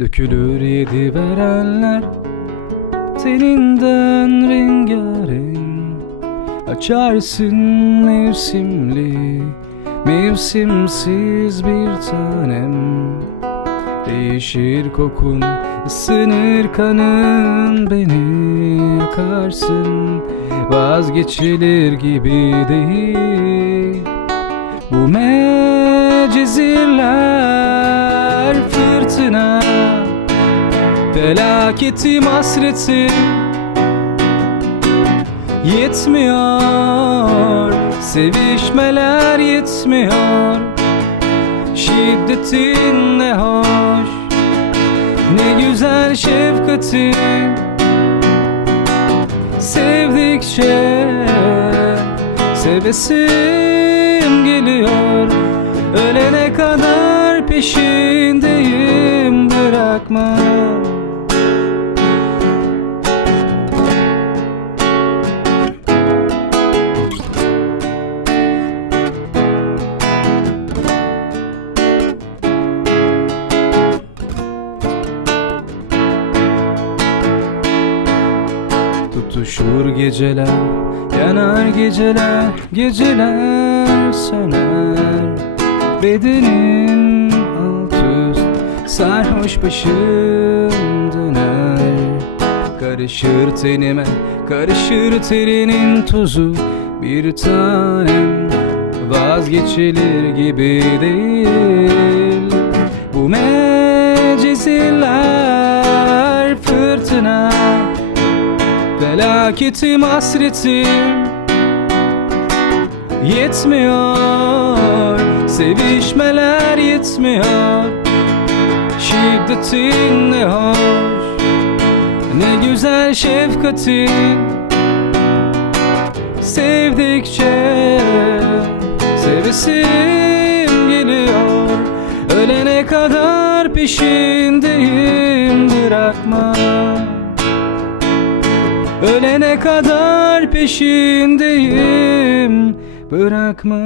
Dökülür yedi verenler teninden rengarenk. Açarsın mevsimli, mevsimsiz bir tanem. Değişir kokun, ısınır kanın, beni yakarsın. Vazgeçilir gibi değil bu mecizirler. Fırtına, felaketim, hasretim yetmiyor. Sevişmeler yetmiyor. Şiddetin ne hoş, ne güzel şefkatin. Sevdikçe sevesim geliyor. Ölene kadar peşindeyim, bırakma. Tutuşur geceler, yanar geceler, geceler söner. Bedenin alt üst, sarhoş başım döner. Karışır tenime, karışır terinin tozu. Bir tanem vazgeçilir gibi değil bu mecizirler. Fırtına, felaketim, hasretim yetmiyor. Sevişmeler yetmiyor. Şiddetin ne hoş, ne güzel şefkatin. Sevdikçe sevesim geliyor. Ölene kadar peşindeyim, bırakma. Ölene kadar peşindeyim, bırakma.